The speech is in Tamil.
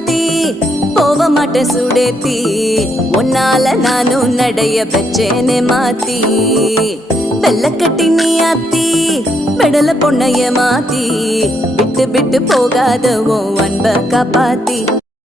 மாத்தி போக மாட்டேன் சுடேத்தி உன்னால நானும் நடைய பெச்சேனே மாத்தி வெள்ளக்கட்டி நீ ஆத்தி பெடல பொண்ணைய மாத்தி விட்டு விட்டு போகாத உன் அன்ப காப்பாத்தி